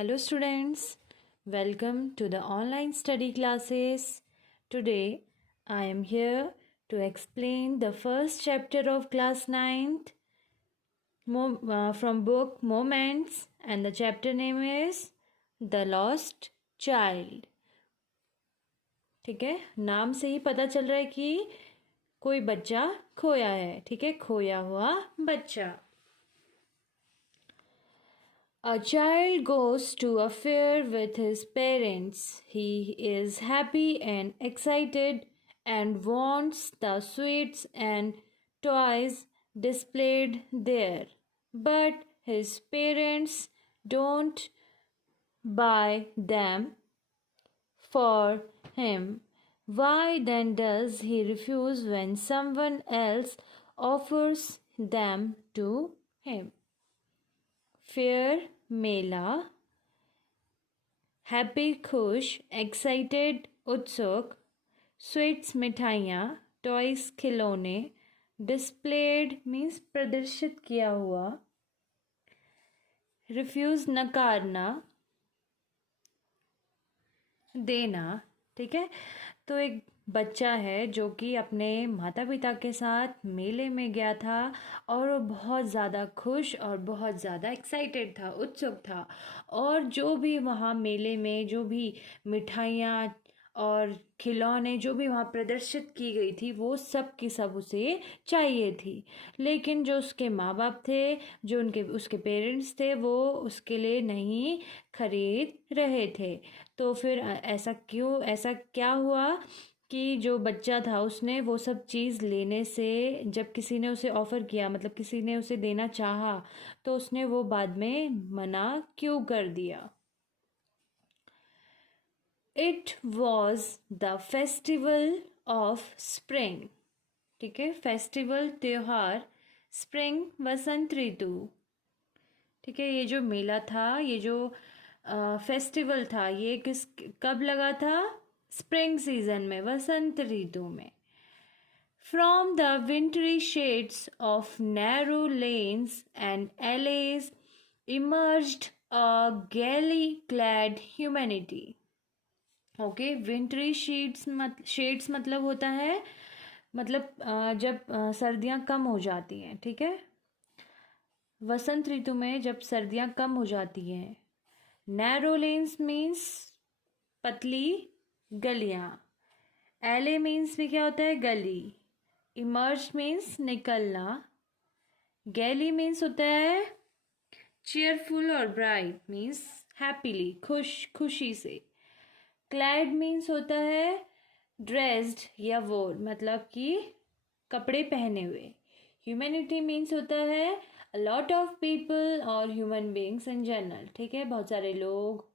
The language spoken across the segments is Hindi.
Hello students, welcome to the online study classes. Today I am here to explain the first chapter of class 9th from book Moments, and the chapter name is The Lost Child. ठीक है, नाम से ही पता चल रहा है कि कोई बच्चा खोया है. ठीक है, खोया हुआ बच्चा. A child goes to a fair with his parents. He is happy and excited and wants the sweets and toys displayed there. But his parents don't buy them for him. Why then does he refuse when someone else offers them to him? Fair Mela, happy खुश, एक्साइटेड उत्सुक, स्वीट्स मिठाइयाँ, टॉयस खिलौने, डिस्प्लेड मीन्स प्रदर्शित किया हुआ, रिफ्यूज नकारना, देना. ठीक है, तो एक बच्चा है जो कि अपने माता पिता के साथ मेले में गया था और वो बहुत ज़्यादा खुश और बहुत ज़्यादा एक्साइटेड था, उत्सुक था. और जो भी वहाँ मेले में जो भी मिठाइयाँ और खिलौने जो भी वहाँ प्रदर्शित की गई थी वो सब की सब उसे चाहिए थी. लेकिन जो उसके माँ बाप थे, जो उसके पेरेंट्स थे, वो उसके लिए नहीं खरीद रहे थे. तो फिर ऐसा क्या हुआ कि जो बच्चा था उसने वो सब चीज़ लेने से, जब किसी ने उसे ऑफ़र किया, मतलब किसी ने उसे देना चाहा, तो उसने वो बाद में मना क्यों कर दिया. It was the festival of spring. ठीक है, फेस्टिवल त्योहार, स्प्रिंग वसंत ऋतु. ठीक है, ये जो मेला था, ये जो फेस्टिवल था, ये कब लगा था? स्प्रिंग सीजन में, वसंत ऋतु में. From the wintry shades of narrow lanes and alleys emerged a gaily clad humanity. Okay, wintry shades मतलब होता है, मतलब जब सर्दियाँ कम हो जाती हैं. ठीक है, वसंत ऋतु में जब सर्दियाँ कम हो जाती हैं. नैरो लेन्स मीन्स पतली गलियाँ. एले मीन्स भी क्या होता है? गली. इमर्ज मीन्स निकलना. गैली मीन्स होता है चीयरफुल और ब्राइट मीन्स हैप्पीली, खुशी से. क्लैड मीन्स होता है ड्रेस्ड या वोर, मतलब कि कपड़े पहने हुए. ह्यूमैनिटी मीन्स होता है अ लॉट ऑफ पीपल और ह्यूमन बींग्स इन जनरल. ठीक है, बहुत सारे लोग.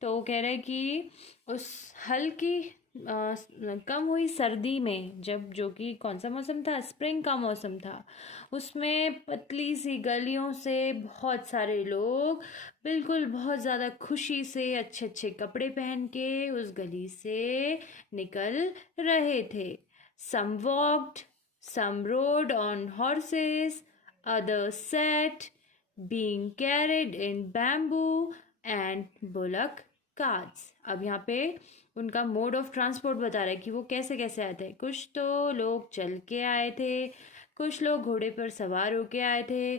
तो वो कह रहे हैं कि उस हल्की कम हुई सर्दी में, जब जो कि कौन सा मौसम था? स्प्रिंग का मौसम था. उसमें पतली सी गलियों से बहुत सारे लोग बिल्कुल बहुत ज़्यादा खुशी से अच्छे अच्छे कपड़े पहन के उस गली से निकल रहे थे. Some walked, some rode on horses, others sat, being carried in bamboo and bullock carts. अब यहाँ पे उनका मोड ऑफ ट्रांसपोर्ट बता रहा है कि वो कैसे कैसे आए थे. कुछ तो लोग चल के आए थे, कुछ लोग घोड़े पर सवार होके आए थे,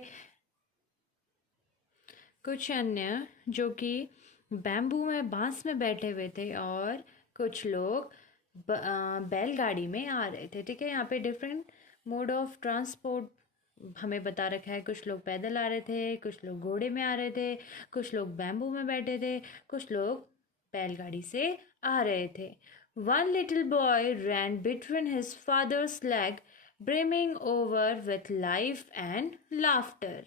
कुछ अन्य जो कि बैम्बू में, बांस में बैठे हुए थे, और कुछ लोग बैलगाड़ी में आ रहे थे. ठीक है, यहाँ पे डिफरेंट मोड ऑफ ट्रांसपोर्ट हमें बता रखा है. कुछ लोग पैदल आ रहे थे, कुछ लोग घोड़े में आ रहे थे, कुछ लोग बैम्बू में बैठे थे, कुछ लोग बैलगाड़ी से आ रहे थे. One little boy ran between his father's leg brimming over with life and laughter.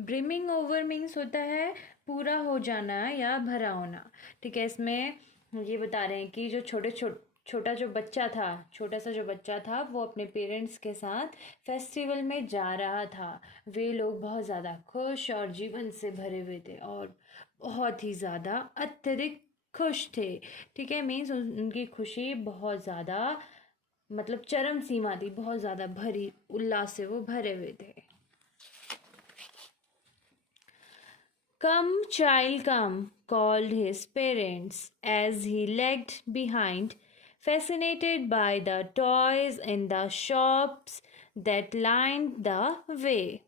Brimming over means होता है पूरा हो जाना या भरा होना. ठीक है, इसमें ये बता रहे हैं कि जो छोटा सा जो बच्चा था वो अपने पेरेंट्स के साथ फेस्टिवल में जा रहा था. वे लोग बहुत ज़्यादा खुश और जीवन से भरे हुए थे और बहुत ही ज़्यादा अत्यधिक खुश थे. ठीक है, मीन्स उनकी खुशी बहुत ज़्यादा, मतलब चरम सीमा थी, बहुत ज़्यादा भरी उल्लास से वो भरे हुए थे. Come, child, come, called his parents as he lagged behind, fascinated by the toys in the shops that lined the way.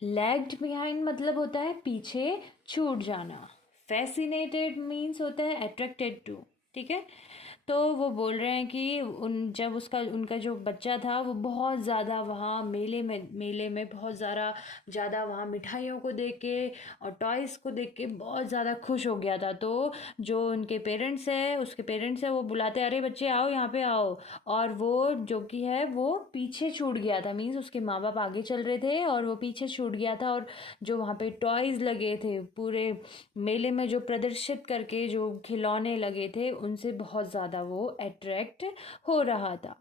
Lagged behind मतलब होता है पीछे छूट जाना. Fascinated means होता है attracted to. ठीक है. तो वो बोल रहे हैं कि जब उनका जो बच्चा था वो बहुत ज़्यादा वहाँ मेले में बहुत ज़्यादा वहाँ मिठाइयों को देख के और टॉयज़ को देख के बहुत ज़्यादा खुश हो गया था. तो जो उनके उसके पेरेंट्स है वो बुलाते, अरे बच्चे आओ यहाँ पे आओ. और वो जो कि है वो पीछे छूट गया था. मीन्स उसके माँ बाप आगे चल रहे थे और वो पीछे छूट गया था. और जो वहाँ पे टॉयज़ लगे थे पूरे मेले में, जो प्रदर्शित करके जो खिलौने लगे थे, उनसे बहुत ज़्यादा वो अट्रैक्ट हो रहा था.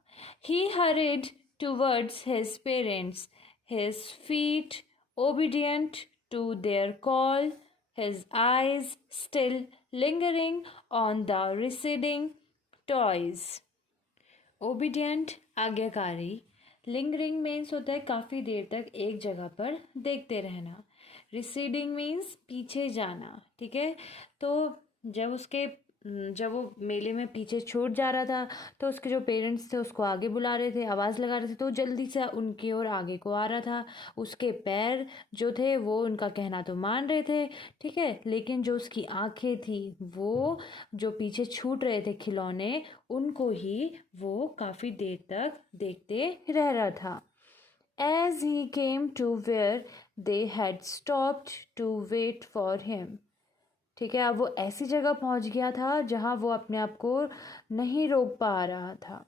He hurried towards his parents, his feet obedient to their call, his eyes still lingering on the receding toys. Obedient आज्ञाकारी. लिंगरिंग मीन्स होता है काफ़ी देर तक एक जगह पर देखते रहना. रिसीडिंग मीन्स पीछे जाना. ठीक है. तो जब वो मेले में पीछे छूट जा रहा था तो उसके जो पेरेंट्स थे उसको आगे बुला रहे थे, आवाज़ लगा रहे थे. तो जल्दी से उनकी ओर आगे को आ रहा था. उसके पैर जो थे वो उनका कहना तो मान रहे थे. ठीक है. लेकिन जो उसकी आंखें थी वो जो पीछे छूट रहे थे खिलौने, उनको ही वो काफ़ी देर तक देखते रह रहा था. As he came to where they had stopped to wait for him. ठीक है. अब वो ऐसी जगह पहुंच गया था जहां वो अपने आप को नहीं रोक पा रहा था.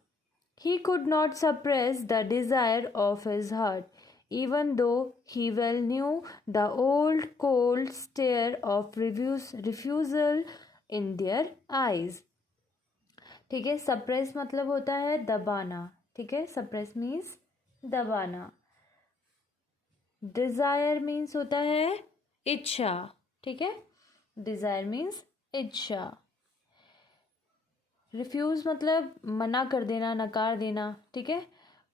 He could not suppress the desire of his heart, even though he well knew the old cold stare of refusal in their eyes. ठीक है. सप्रेस मतलब होता है दबाना. ठीक है. सप्रेस मीन्स दबाना. डिज़ायर मीन्स होता है इच्छा. ठीक है. डिज़ायर मीन्स इच्छा. रिफ्यूज़ मतलब मना कर देना, नकार देना. ठीक है.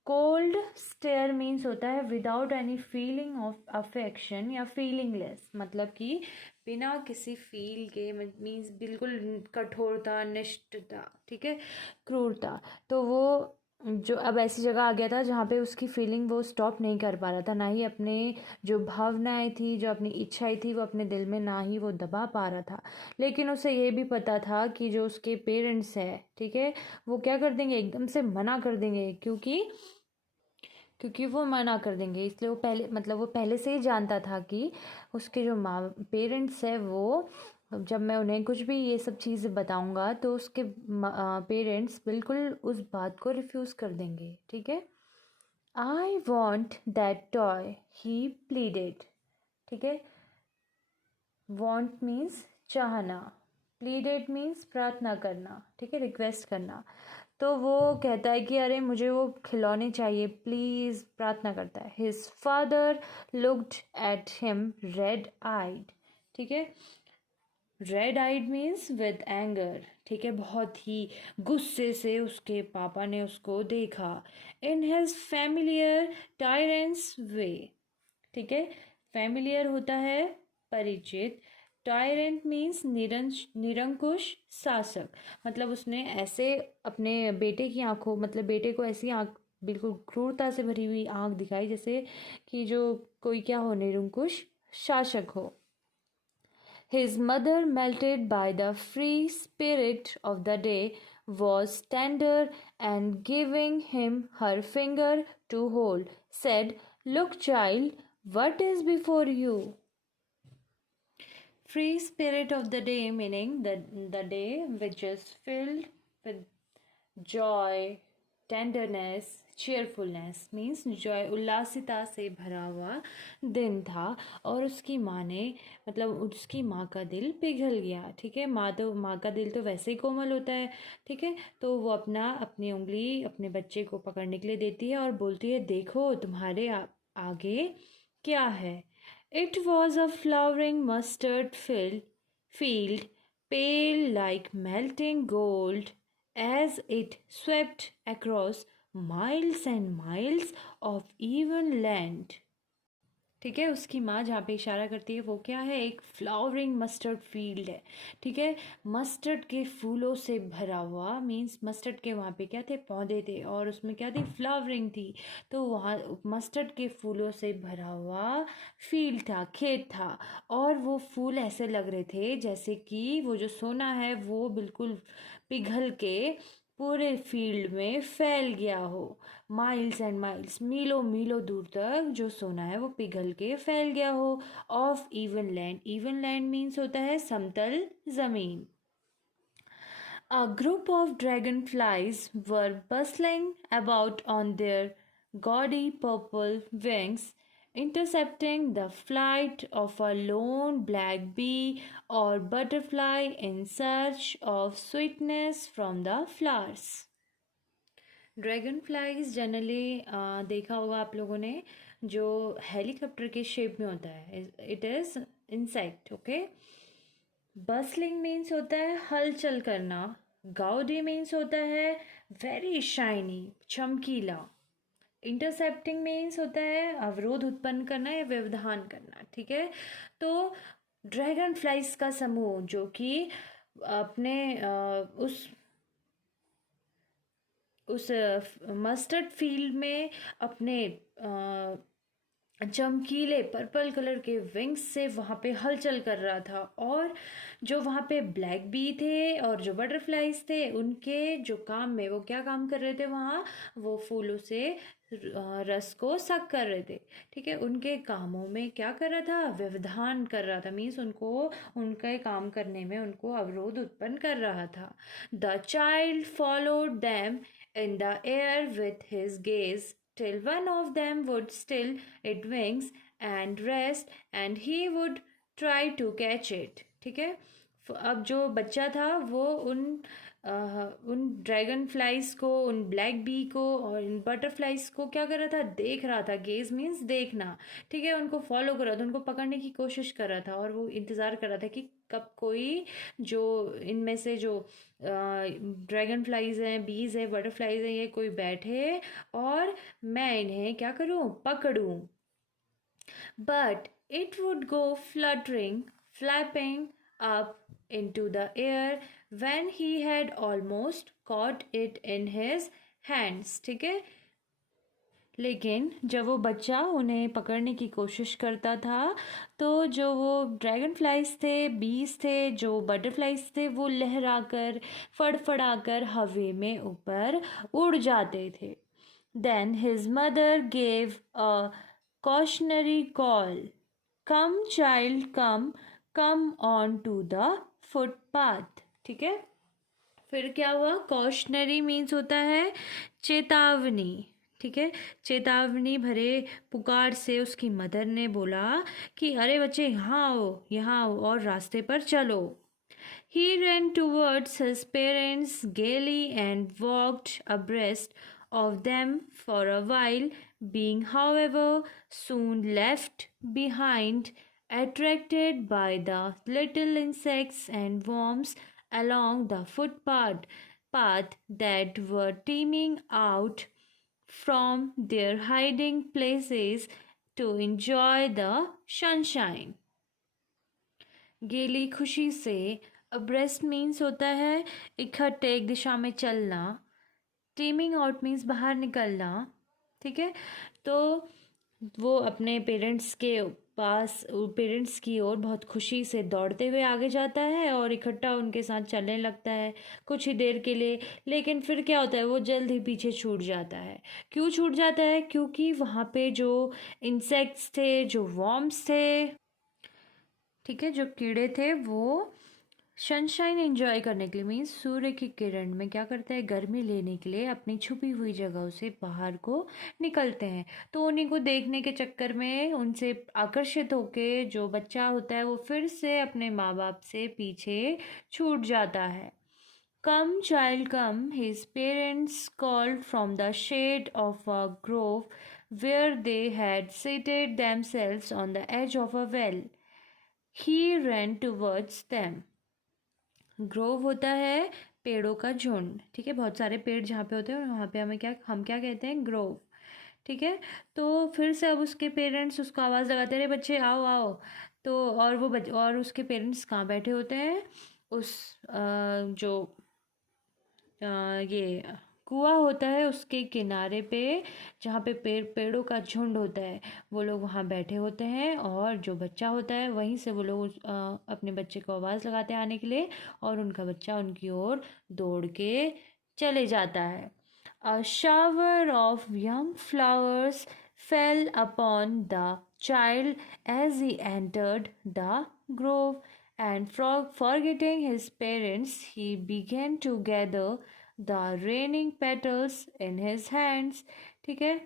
कोल्ड स्टेयर मीन्स होता है without any feeling of affection या फीलिंगलेस. मतलब कि बिना किसी फील के, मीन्स बिल्कुल कठोरता, निष्ठता. ठीक है. क्रूरता. तो वो जो अब ऐसी जगह आ गया था जहाँ पे उसकी फीलिंग वो स्टॉप नहीं कर पा रहा था. ना ही अपने जो भावनाएं थी, जो अपनी इच्छाएं थी, वो अपने दिल में ना ही वो दबा पा रहा था. लेकिन उसे ये भी पता था कि जो उसके पेरेंट्स है, ठीक है, वो क्या कर देंगे, एकदम से मना कर देंगे. क्योंकि वो मना कर देंगे. इसलिए वो पहले से ही जानता था कि उसके जो पेरेंट्स है वो, जब मैं उन्हें कुछ भी ये सब चीज़ें बताऊंगा तो उसके पेरेंट्स बिल्कुल उस बात को रिफ्यूज़ कर देंगे. ठीक है. आई want that toy he pleaded. ठीक है. वॉन्ट मीन्स चाहना. प्लीडेड मीन्स प्रार्थना करना. ठीक है. रिक्वेस्ट करना. तो वो कहता है कि अरे मुझे वो खिलौने चाहिए प्लीज़, प्रार्थना करता है. His father looked at him red eyed. ठीक है. Red eyed means with anger. ठीक है. बहुत ही गुस्से से उसके पापा ने उसको देखा. इन हिज फैमिलियर टायरेंस वे. ठीक है. फैमिलियर होता है परिचित. टायरेंट मीन्स निरंकुश शासक. मतलब उसने ऐसे अपने बेटे की आंखों, मतलब बेटे को ऐसी आंख, बिल्कुल क्रूरता से भरी हुई आंख दिखाई जैसे कि जो कोई क्या हो, निरंकुश शासक हो. His mother, melted by the free spirit of the day, was tender and giving him her finger to hold, said, "Look, child, what is before you?" Free spirit of the day meaning the day which is filled with joy, tenderness, cheerfulness means joy, उल्लासिता से भरा हुआ दिन था. और उसकी माँ ने, मतलब उसकी माँ का दिल पिघल गया. ठीक है. माँ का दिल तो वैसे ही कोमल होता है. ठीक है. तो वो अपनी उंगली अपने बच्चे को पकड़ने के लिए देती है और बोलती है, देखो तुम्हारे आगे क्या है. It was a flowering mustard field, pale like melting gold, as it swept across miles and miles of even land. ठीक है। उसकी माँ जहाँ पे इशारा करती है वो क्या है, एक फ्लावरिंग मस्टर्ड फील्ड है। ठीक है, मस्टर्ड के फूलों से भरा हुआ, मीन्स मस्टर्ड के वहाँ पे क्या थे, पौधे थे, और उसमें क्या थी, फ्लावरिंग थी। तो वहाँ मस्टर्ड के फूलों से भरा हुआ फील्ड था, खेत था, और वो फूल ऐसे लग रहे थे जैसे कि वो जो सोना है वो बिल्कुल पिघल के पूरे फील्ड में फैल गया हो। माइल्स एंड माइल्स, मीलों मीलों दूर तक जो सोना है वो पिघल के फैल गया हो। Of even land, even land means होता है समतल जमीन। A group of dragonflies were bustling about on their gaudy purple wings, intercepting the flight of a lone black bee or butterfly in search of sweetness from the flowers. Dragon flies generally देखा होगा आप लोगों ने, जो हेलीकॉप्टर के शेप में होता है, it is insect. Okay, bustling means होता है हलचल करना, गाउडी मीन्स होता है वेरी शाइनी, चमकीला, इंटरसेप्टिंग मीन्स होता है अवरोध उत्पन्न करना या व्यवधान करना। ठीक है, तो ड्रैगन फ्लाइज का समूह जो कि अपने उस मस्टर्ड फील्ड में अपने चमकीले पर्पल कलर के विंग्स से वहाँ पे हलचल कर रहा था, और जो वहाँ पे ब्लैक बी थे और जो बटरफ्लाइज थे उनके जो काम में, वो क्या काम कर रहे थे वहाँ, वो फूलों से रस को सक कर रहे थे। ठीक है, उनके कामों में क्या कर रहा था, व्यवधान कर रहा था, मीन्स उनको उनके काम करने में उनको अवरोध उत्पन्न कर रहा था। The child followed them in the air with his gaze till one of them would still its wings and rest and he would try to catch it। ठीक है, अब जो बच्चा था वो उन ड्रैगन फ्लाइज को, उन ब्लैक बी को और इन बटरफ्लाइज को क्या कर रहा था, देख रहा था। गेज मीन्स देखना। ठीक है, उनको फॉलो कर रहा था, उनको पकड़ने की कोशिश कर रहा था, और वो इंतज़ार कर रहा था कि कब कोई जो इनमें से जो ड्रैगन फ्लाइज हैं, बीज है, बटरफ्लाइज हैं, ये कोई बैठे और मैं इन्हें क्या करूं, पकड़ूं। But it would go fluttering, flapping up into the air when he had almost caught it in his hands। ठीक है, लेकिन जब वो बच्चा उन्हें पकड़ने की कोशिश करता था तो जो वो ड्रैगन फ्लाइज थे, बीज थे, जो बटरफ्लाइज थे, वो लहराकर फड़फड़ाकर हवा में ऊपर उड़ जाते थे। Then his mother gave a cautionary call, come child come on to the footpath। ठीक है, फिर क्या हुआ, कॉशनरी मीन्स होता है चेतावनी। ठीक है, चेतावनी भरे पुकार से उसकी मदर ने बोला कि अरे बच्चे यहाँ आओ और रास्ते पर चलो। He ran towards his parents gaily and walked abreast of them for a while, being, however, soon left behind, attracted by the little insects and worms along the path that were teeming out from their hiding places to enjoy the sunshine। गेली खुशी से, अब्रेस्ट मीन्स होता है इकट्ठे एक दिशा में चलना, टीमिंग आउट मीन्स बाहर निकलना। ठीक है, तो वो अपने पेरेंट्स के पास, पेरेंट्स की ओर बहुत खुशी से दौड़ते हुए आगे जाता है और इकट्ठा उनके साथ चलने लगता है कुछ ही देर के लिए। लेकिन फिर क्या होता है, वो जल्द ही पीछे छूट जाता है। क्यों छूट जाता है, क्योंकि वहाँ पे जो इंसेक्ट्स थे, जो वॉर्म्स थे, ठीक है, जो कीड़े थे, वो सनशाइन एंजॉय करने के लिए, मीन्स सूर्य की किरण में क्या करते हैं, गर्मी लेने के लिए अपनी छुपी हुई जगहों से बाहर को निकलते हैं। तो उन्हीं को देखने के चक्कर में उनसे आकर्षित होके जो बच्चा होता है वो फिर से अपने माँ बाप से पीछे छूट जाता है। Come child come, his parents called from the shade of a grove where they had seated themselves on the edge of a well। He ran towards them। Grove होता है पेड़ों का झुंड। ठीक है, बहुत सारे पेड़ जहाँ पे होते हैं वहाँ पे हम क्या कहते हैं, ग्रोव। ठीक है। तो फिर से अब उसके पेरेंट्स उसको आवाज़ लगाते, अरे बच्चे आओ आओ। तो और उसके पेरेंट्स कहाँ बैठे होते हैं, उस जो ये कुआं होता है उसके किनारे पे, जहाँ पे पेड़ों का झुंड होता है, वो लोग वहाँ बैठे होते हैं। और जो बच्चा होता है वहीं से वो लोग अपने बच्चे को आवाज़ लगाते हैं आने के लिए, और उनका बच्चा उनकी ओर दौड़ के चले जाता है। A shower of young flowers fell upon the child as he entered the grove, and forgetting his parents, he began to gather the raining petals in his hands. ठीक है,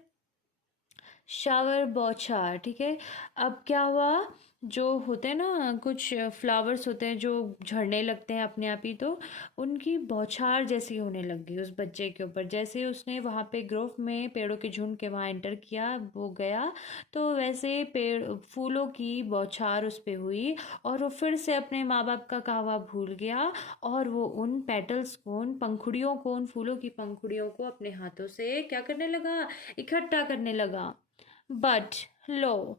शावर बौछार। ठीक है, अब क्या हुआ, जो होते हैं ना कुछ फ्लावर्स होते हैं जो झड़ने लगते हैं अपने आप ही, तो उनकी बौछार जैसी होने लग गई उस बच्चे के ऊपर। जैसे उसने वहाँ पे ग्रोव में पेड़ों के झुंड के वहाँ एंटर किया, वो गया, तो वैसे पेड़ फूलों की बौछार उस पे हुई, और वो फिर से अपने माँ बाप का कहा हुआ भूल गया, और वो उन पेटल्स को, उन पंखुड़ियों को, उन फूलों की पंखुड़ियों को अपने हाथों से क्या करने लगा, इकट्ठा करने लगा। But lo,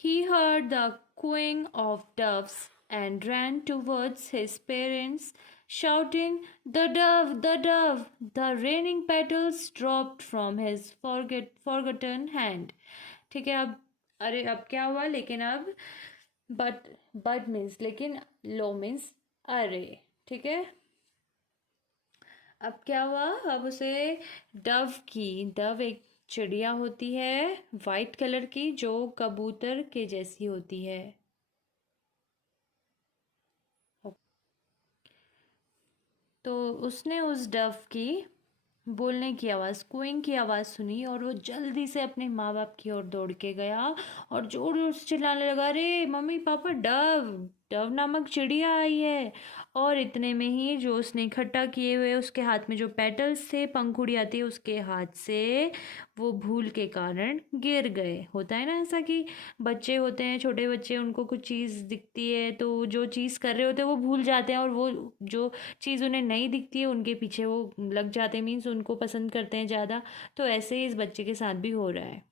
he heard the cooing of doves and ran towards his parents, shouting, "The dove, the dove!" The raining petals dropped from his forgotten hand. ठीक है, अब अरे अब क्या हुआ, लेकिन अब बट मीन्स लेकिन, लो मीन्स अरे। ठीक है, अब क्या हुआ, अब उसे डव एक चिड़िया होती है वाइट कलर की, जो कबूतर के जैसी होती है। तो उसने उस डव की बोलने की आवाज़, कुइंग की आवाज़ सुनी, और वो जल्दी से अपने माँ बाप की ओर दौड़ के गया और जोर जोर से चिल्लाने लगा, अरे मम्मी पापा, डव डव नामक चिड़िया आई है। और इतने में ही जो उसने इकट्ठा किए हुए उसके हाथ में जो पेटल्स थे, पंखुड़ियाँ थी, उसके हाथ से वो भूल के कारण गिर गए। होता है ना ऐसा कि बच्चे होते हैं, छोटे बच्चे, उनको कुछ चीज़ दिखती है तो जो चीज़ कर रहे होते हैं वो भूल जाते हैं, और वो जो चीज़ उन्हें नहीं दिखती है उनके पीछे वो लग जाते हैं, मीन्स उनको पसंद करते हैं ज़्यादा। तो ऐसे ही इस बच्चे के साथ भी हो रहा है।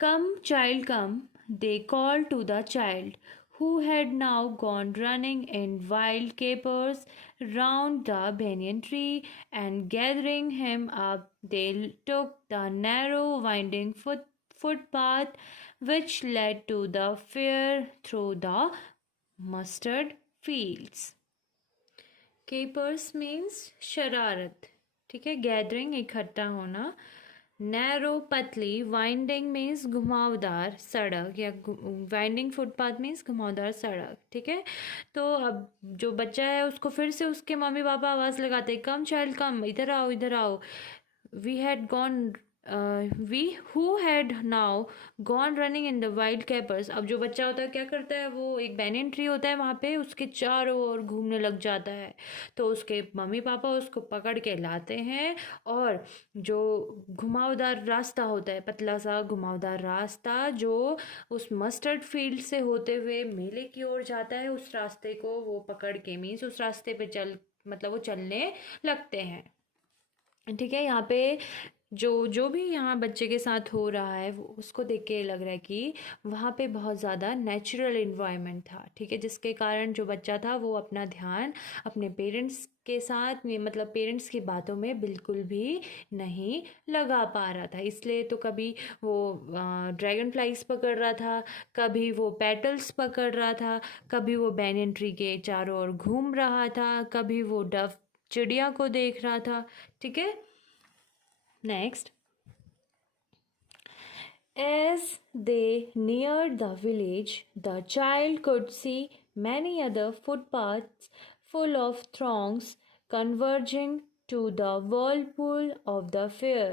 Come, child, come, they called to the child, who had now gone running in wild capers round the banyan tree, and gathering him up, they took the narrow, winding footpath which led to the fair through the mustard fields. Capers means शरारत। ठीक है, गैदरिंग इकट्ठा होना। नैरो पतली, वाइंडिंग मीन्स घुमावदार सड़क, या वाइंडिंग फुटपाथ मीन्स घुमावदार सड़क। ठीक है, तो अब जो बच्चा है उसको फिर से उसके मम्मी पापा आवाज़ लगाते, कम चाइल्ड कम, इधर आओ इधर आओ। We had gone we who had now gone running in the wild capers. अब जो बच्चा होता है क्या करता है, वो एक बैनियन ट्री होता है वहाँ पे, उसके चारों ओर घूमने लग जाता है। तो उसके मम्मी पापा उसको पकड़ के लाते हैं, और जो घुमावदार रास्ता होता है, पतला सा घुमावदार रास्ता जो उस मस्टर्ड फील्ड से होते हुए मेले की ओर जाता है, उस रास्ते को वो पकड़ के, मीन्स उस रास्ते पे मतलब वो चलने लगते हैं। ठीक है, यहाँ पे जो जो भी यहाँ बच्चे के साथ हो रहा है वो उसको देख के लग रहा है कि वहाँ पे बहुत ज़्यादा नेचुरल इन्वायरमेंट था। ठीक है, जिसके कारण जो बच्चा था वो अपना ध्यान अपने पेरेंट्स के साथ में, मतलब पेरेंट्स की बातों में बिल्कुल भी नहीं लगा पा रहा था। इसलिए तो कभी वो ड्रैगन फ्लाइज पकड़ रहा था, कभी वो पेटल्स पकड़ रहा था, कभी वो बैनियन ट्री के चारों ओर घूम रहा था, कभी वो डव चिड़िया को देख रहा था। ठीक है, next. As they neared the village, the child could see many other footpaths full of throngs converging to the whirlpool of the fair,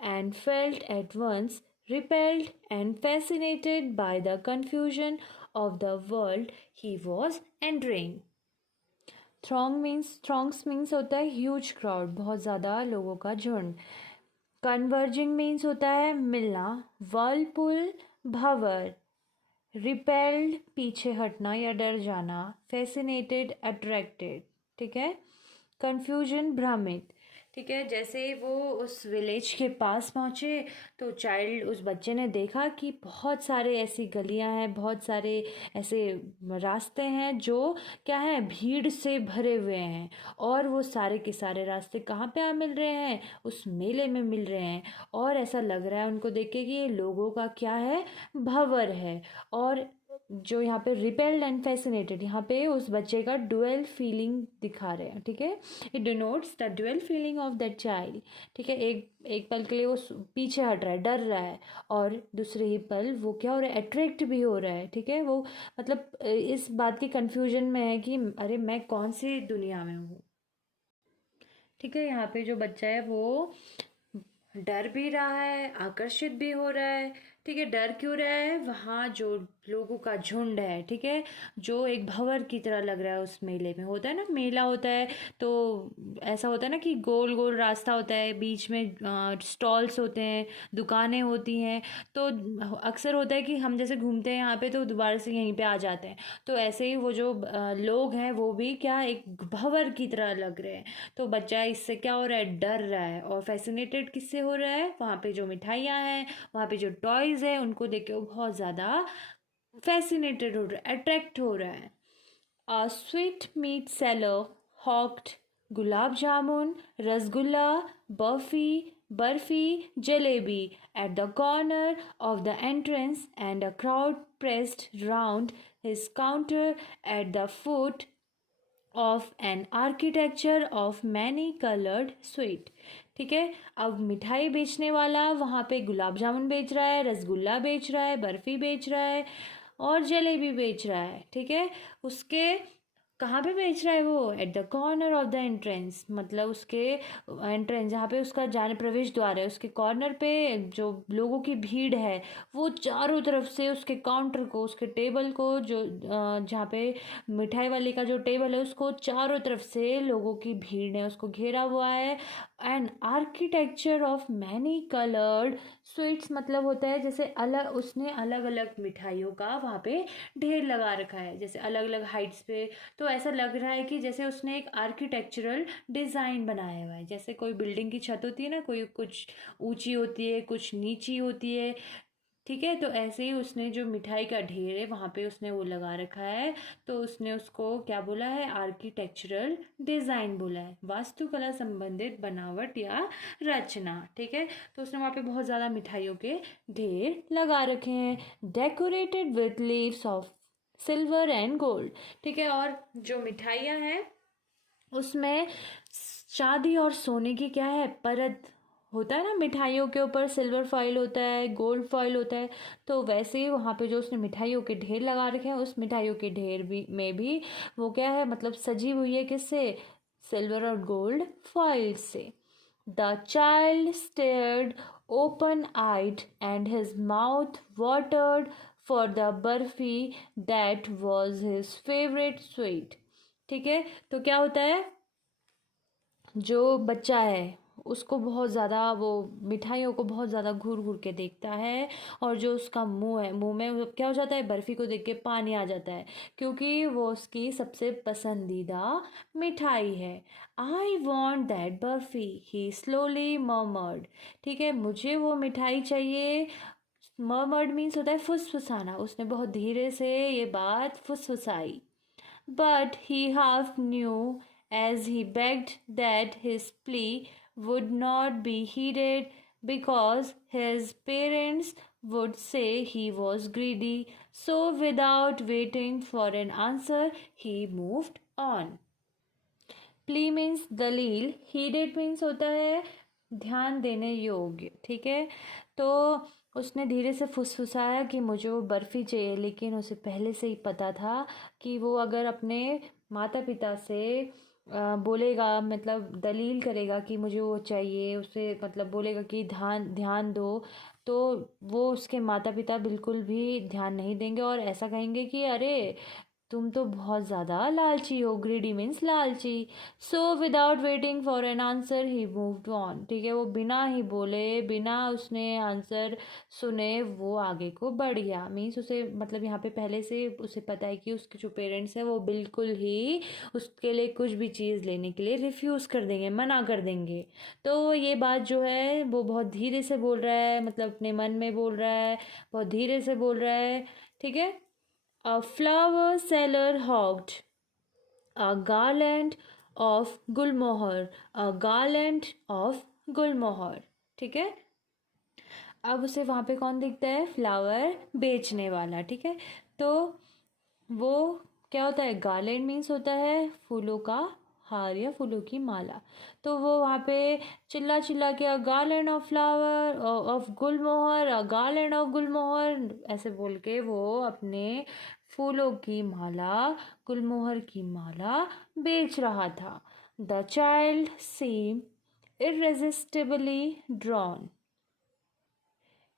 and felt at once repelled and fascinated by the confusion of the world he was entering. Throngs means होता है ह्यूज क्राउड, बहुत ज़्यादा लोगों का झुंड। कन्वर्जिंग मीन्स होता है मिलना। वर्लपुल भंवर। रिपेल्ड पीछे हटना या डर जाना। Fascinated attracted. ठीक है, कन्फ्यूजन भ्रमित। ठीक है। जैसे ही वो उस विलेज के पास पहुँचे तो उस बच्चे ने देखा कि बहुत सारे ऐसी गलियां हैं, बहुत सारे ऐसे रास्ते हैं जो क्या है, भीड़ से भरे हुए हैं। और वो सारे के सारे रास्ते कहाँ पे आ मिल रहे हैं, उस मेले में मिल रहे हैं। और ऐसा लग रहा है उनको देख के कि ये लोगों का क्या है, भंवर है। और जो यहाँ पे रिपेल्ड एंड फैसिनेटेड, यहाँ पे उस बच्चे का डुअल फीलिंग दिखा रहे हैं। ठीक है, it denotes the dual feeling of that child. ठीक है, एक एक पल के लिए वो पीछे हट रहा है, डर रहा है, और दूसरे ही पल वो क्या हो रहा है, अट्रैक्ट भी हो रहा है। ठीक है, वो मतलब इस बात की कंफ्यूजन में है कि अरे मैं कौन सी दुनिया में हूँ। ठीक है, यहाँ पे जो बच्चा है वो डर भी रहा है, आकर्षित भी हो रहा है। ठीक है, डर क्यों रहा है, वहाँ जो लोगों का झुंड है, ठीक है, जो एक भंवर की तरह लग रहा है। उस मेले में होता है ना, मेला होता है तो ऐसा होता है ना कि गोल गोल रास्ता होता है, बीच में स्टॉल्स होते हैं, दुकानें होती हैं। तो अक्सर होता है कि हम जैसे घूमते हैं यहाँ पे तो दोबारा से यहीं पे आ जाते हैं। तो ऐसे ही वो जो लोग हैं वो भी क्या, एक भंवर की तरह लग रहे हैं। तो बच्चा इससे क्या हो रहा है, डर रहा है। और फैसिनेटेड किससे हो रहा है, वहाँ पे जो मिठाइयाँ हैं, वहाँ पे जो टॉयज़ है, उनको देख के वो बहुत ज़्यादा फैसिनेटेड हो रहा है, अट्रैक्ट हो रहा है। A sweetmeat seller hawked gulab jamun, rasgulla, barfi, jalebi at the corner of the entrance, and a crowd pressed round his counter at the foot of an architecture of many colored sweet। ठीक है, अब मिठाई बेचने वाला वहाँ पे गुलाब जामुन बेच रहा है, रसगुल्ला बेच रहा है, बर्फ़ी बेच रहा है, और जलेबी बेच रहा है। ठीक है, उसके कहाँ पे बेच रहा है वो, at the corner of the entrance, मतलब उसके एंट्रेंस जहाँ पे उसका जाने प्रवेश द्वार है, उसके कॉर्नर पे जो लोगों की भीड़ है वो चारों तरफ से उसके काउंटर को, उसके टेबल को, जो जहाँ पे मिठाई वाले का जो टेबल है उसको चारों तरफ से लोगों की भीड़ ने उसको घेरा हुआ है। And architecture of many coloured sweets, मतलब होता है जैसे अलग, उसने अलग अलग मिठाइयों का वहाँ पे ढेर लगा रखा है, जैसे अलग अलग हाइट्स पे। तो ऐसा लग रहा है कि जैसे उसने एक आर्किटेक्चरल डिज़ाइन बनाया हुआ है, जैसे कोई बिल्डिंग की छत होती है ना, कोई कुछ ऊंची होती है, कुछ नीची होती है। ठीक है, तो ऐसे ही उसने जो मिठाई का ढेर है वहाँ पे उसने वो लगा रखा है। तो उसने उसको क्या बोला है, आर्किटेक्चरल डिज़ाइन बोला है, वास्तुकला संबंधित बनावट या रचना। ठीक है, तो उसने वहाँ पे बहुत ज़्यादा मिठाइयों के ढेर लगा रखे हैं, decorated with leaves of silver and gold. ठीक है, और जो मिठाइयाँ हैं उसमें चांदी और सोने की क्या है, परत होता है ना, मिठाइयों के ऊपर सिल्वर फॉइल होता है, गोल्ड फॉइल होता है। तो वैसे ही वहाँ पे जो उसने मिठाइयों के ढेर लगा रखे हैं, उस मिठाइयों के ढेर भी में भी वो क्या है, मतलब सजी हुई है किससे, सिल्वर और गोल्ड फॉइल से। The child stared open eyed and his mouth watered for the barfi that was his favourite sweet. ठीक है, तो क्या होता है, जो बच्चा है उसको बहुत ज़्यादा वो मिठाइयों को बहुत ज़्यादा घूर घूर के देखता है। और जो उसका मुंह है, मुंह में क्या हो जाता है, बर्फ़ी को देख के पानी आ जाता है, क्योंकि वो उसकी सबसे पसंदीदा मिठाई है। आई want that barfi, he slowly murmured. ठीक है, मुझे वो मिठाई चाहिए। मर्मर्ड मीन्स होता है फुसफुसाना, उसने बहुत धीरे से ये बात फुसफुसाई। But he half knew as he begged that his plea would not be heeded because his parents would say he was greedy. So, without waiting for an answer, he moved on. Plea means दलील, हीडेड मीन्स होता है ध्यान देने योग्य। ठीक है, तो उसने धीरे से फुसफुसाया कि मुझे वो बर्फ़ी चाहिए, लेकिन उसे पहले से ही पता था कि वो अगर अपने माता पिता से बोलेगा, मतलब दलील करेगा कि मुझे वो चाहिए, उसे मतलब बोलेगा कि ध्यान ध्यान दो, तो वो उसके माता पिता बिल्कुल भी ध्यान नहीं देंगे और ऐसा कहेंगे कि अरे तुम तो बहुत ज़्यादा लालची हो, ग्रीडी मीन्स लालची। So without waiting for an answer he moved on, ठीक है, वो बिना ही बोले, बिना उसने आंसर सुने वो आगे को बढ़ गया। मीन्स उसे मतलब यहाँ पे पहले से उसे पता है कि उसके जो पेरेंट्स हैं वो बिल्कुल ही उसके लिए कुछ भी चीज़ लेने के लिए रिफ्यूज़ कर देंगे, मना कर देंगे। तो ये बात जो है वो बहुत धीरे से बोल रहा है, मतलब अपने मन में बोल रहा है, बहुत धीरे से बोल रहा है, ठीक है। A flower seller hawked a garland of gulmohar, a garland of gulmohar, ठीक है। अब उसे वहाँ पे कौन दिखता है? फ्लावर बेचने वाला, ठीक है। तो वो क्या होता है? गार्लैंड मीन्स होता है फूलों का हार या फूलों की माला। तो वो वहाँ पे चिल्ला चिल्ला के a garland of flower of gulmohar, a garland of gulmohar, ऐसे बोल के वो अपने फूलों की माला, गुलमोहर की माला बेच रहा था। The child seemed irresistibly drawn।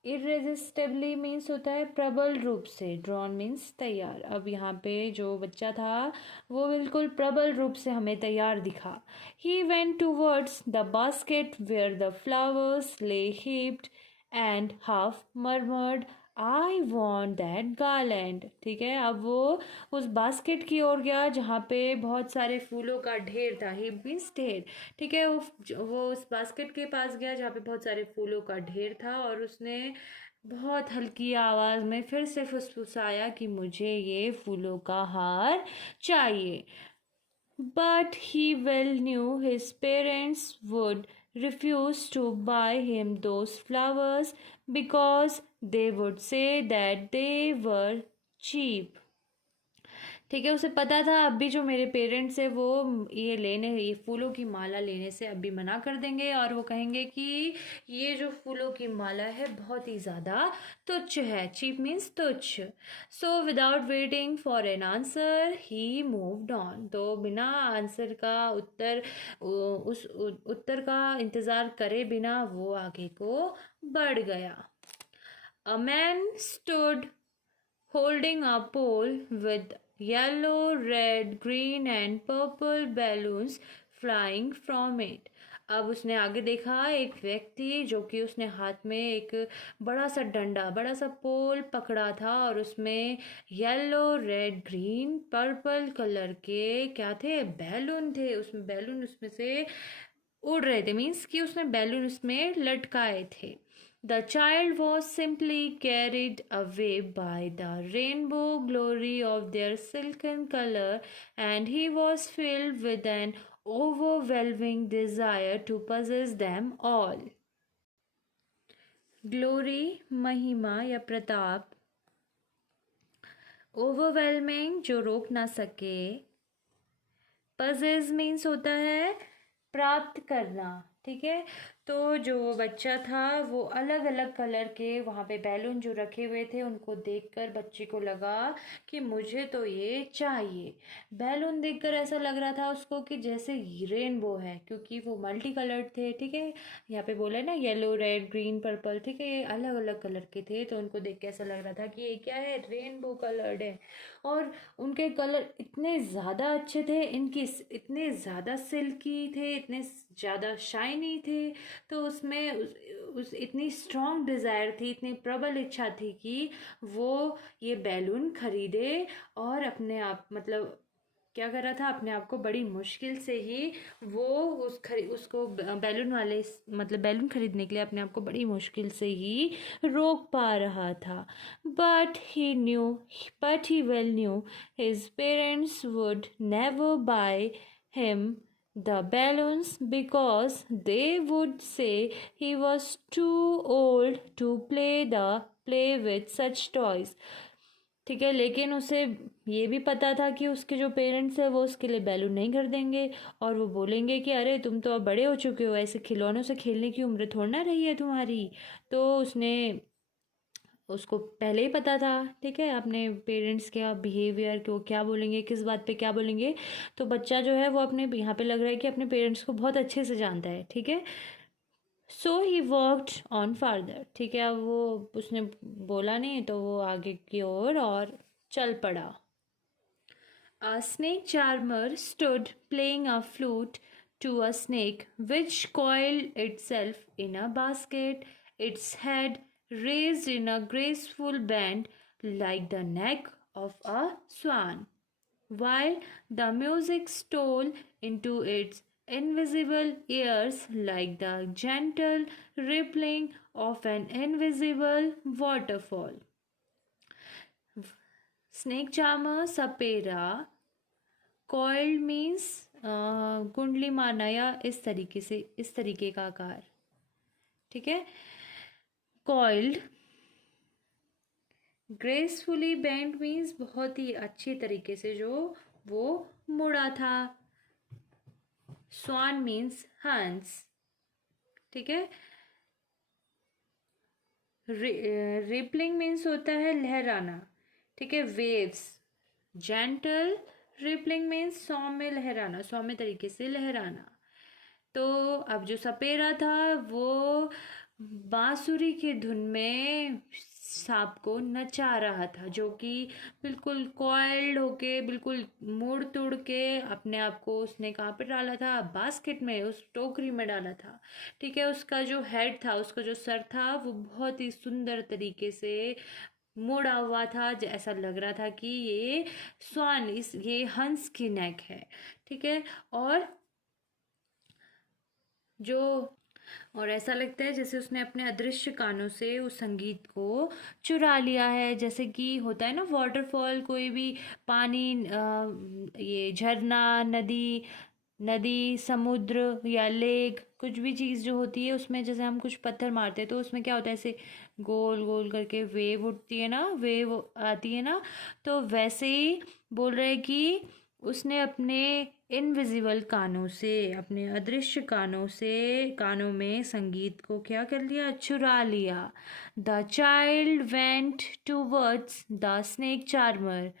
Irresistibly means होता है प्रबल रूप से, ड्रॉन मीन्स तैयार। अब यहाँ पे जो बच्चा था वो बिल्कुल प्रबल रूप से हमें तैयार दिखा। He went towards the basket where the flowers lay heaped and half murmured I want that garland, ठीक है। अब वो उस बास्केट की ओर गया जहाँ पे बहुत सारे फूलों का ढेर था। हीप मीन्स ढेर, ठीक है। वो उस बास्केट के पास गया जहाँ पे बहुत सारे फूलों का ढेर था और उसने बहुत हल्की आवाज़ में फिर से फुसफुसाया कि मुझे ये फूलों का हार चाहिए। But he well knew his parents would refuse to buy him those flowers because they would say that they were cheap, ठीक है। उसे पता था अब भी जो मेरे पेरेंट्स है वो ये फूलों की माला लेने से अब भी मना कर देंगे और वो कहेंगे कि ये जो फूलों की माला है बहुत ही ज़्यादा तुच्छ है। चीप मीन्स तुच्छ। So without waiting for an answer he moved on, तो बिना आंसर का उस उत्तर का इंतज़ार करे बिना वो आगे को बढ़ गया। A man stood holding a pole with yellow, red, green and purple balloons flying from it। अब उसने आगे देखा एक व्यक्ति जो कि उसने हाथ में एक बड़ा सा डंडा, बड़ा सा पोल पकड़ा था और उसमें yellow, red, green, purple colour के क्या थे? बैलून थे। उसमें बैलून उसमें से उड़ रहे थे, मीन्स कि उसने बैलून उसमें लटकाए थे। The child was simply carried away by the rainbow glory of their silken color, and he was filled with an overwhelming desire to possess them all। Glory महिमा या प्रताप, ओवरवेलमिंग जो रोक ना सके, पजेज मीन्स होता है प्राप्त करना, ठीक है। तो जो बच्चा था वो अलग अलग कलर के वहाँ पे बैलून जो रखे हुए थे उनको देखकर बच्चे को लगा कि मुझे तो ये चाहिए। बैलून देखकर ऐसा लग रहा था उसको कि जैसे रेनबो है, क्योंकि वो मल्टी कलर्ड थे, ठीक है। यहाँ पे बोला है ना येलो, रेड, ग्रीन, पर्पल, ठीक है, ये अलग अलग कलर के थे। तो उनको देख के ऐसा लग रहा था कि ये क्या है? रेनबो कलर्ड है। और उनके कलर इतने ज़्यादा अच्छे थे, इनकी इतने ज़्यादा सिल्की थे, इतने ज़्यादा शाइनी थे। तो उसमें उस इतनी स्ट्रॉन्ग डिज़ायर थी, इतनी प्रबल इच्छा थी कि वो ये बैलून खरीदे और अपने आप मतलब क्या कर रहा था? अपने आप को बड़ी मुश्किल से ही वो उसको बैलून वाले मतलब बैलून खरीदने के लिए अपने आप को बड़ी मुश्किल से ही रोक पा रहा था। But he well new his parents would never by him the balloons because they would say he was too old to play with such toys, ठीक है। लेकिन उसे ये भी पता था कि उसके जो पेरेंट्स हैं वो उसके लिए बैलून नहीं खरीदेंगे और वो बोलेंगे कि अरे तुम तो अब बड़े हो चुके हो, ऐसे खिलौनों से खेलने की उम्र थोड़ी ना रही है तुम्हारी। तो उसको पहले ही पता था, ठीक है, अपने पेरेंट्स के बिहेवियर को क्या बोलेंगे, किस बात पे क्या बोलेंगे। तो बच्चा जो है वो अपने यहाँ पे लग रहा है कि अपने पेरेंट्स को बहुत अच्छे से जानता है, ठीक है। सो ही वॉकड ऑन फार्दर, ठीक है। अब वो उसने बोला नहीं तो वो आगे की ओर और चल पड़ा। A snake charmer stood playing a flute to a snake which coiled itself in a basket, its head raised in a graceful bend like the neck of a swan, while the music stole into its invisible ears like the gentle rippling of an invisible waterfall. Snake charmer sapera coiled means कुंडली मारना या इस तरीके से, इस तरीके का आकार, ठीक है. कॉइल्ड. ग्रेसफुली बेंड मीन्स बहुत ही अच्छी तरीके से जो वो मुड़ा था. स्वान मीन्स हंस, ठीक है. रिपलिंग मीन्स होता है लहराना, ठीक है. वेव्स. जेंटल. रिपलिंग मीन्स सौम्य लहराना, सौम्य तरीके से लहराना. तो अब जो सपेरा था वो बांसुरी की धुन में सांप को नचा रहा था, जो कि बिल्कुल कॉइल्ड होके, बिल्कुल मुड़ तुड़ के अपने आप को उसने कहाँ पे डाला था, बास्केट में, उस टोकरी में डाला था, ठीक है. उसका जो हेड था, उसका जो सर था, वो बहुत ही सुंदर तरीके से मुड़ा हुआ था. ऐसा लग रहा था कि ये स्वान, ये हंस की नेक है, ठीक है. और ऐसा लगता है जैसे उसने अपने अदृश्य कानों से उस संगीत को चुरा लिया है. जैसे कि होता है ना वाटरफॉल, कोई भी पानी, ये झरना, नदी, समुद्र या लेक, कुछ भी चीज़ जो होती है उसमें जैसे हम कुछ पत्थर मारते हैं तो उसमें क्या होता है, ऐसे गोल गोल करके वेव उठती है ना, वेव आती है ना. तो वैसे ही बोल रहे कि उसने अपने इनविजिबल कानों से, अपने अदृश्य कानों में संगीत को क्या कर लिया, चुरा लिया. The child went towards the snake charmer,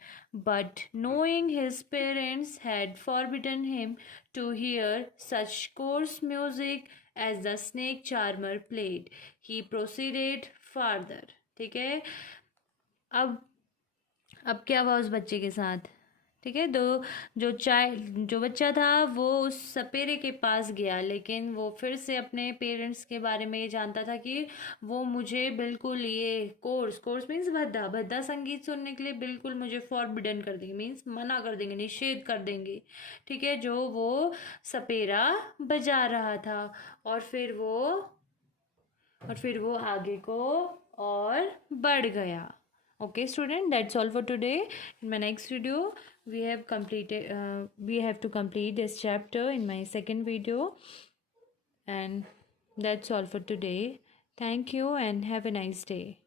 but knowing his parents had forbidden him to hear such coarse music as the snake charmer played, he proceeded further. ठीक है. अब क्या हुआ उस बच्चे के साथ, ठीक है. जो बच्चा था वो उस सपेरे के पास गया, लेकिन वो फिर से अपने पेरेंट्स के बारे में ये जानता था कि वो मुझे बिल्कुल ये कोर्स मीन्स भद्दा संगीत सुनने के लिए बिल्कुल मुझे फॉरबिडन कर देंगे, मीन्स मना कर देंगे, निषेध कर देंगे, ठीक है, जो वो सपेरा बजा रहा था. और फिर वो आगे को और बढ़ गया. Okay student, that's all for today. In my next video we have to complete this chapter in my second video, and that's all for today. Thank you and have a nice day.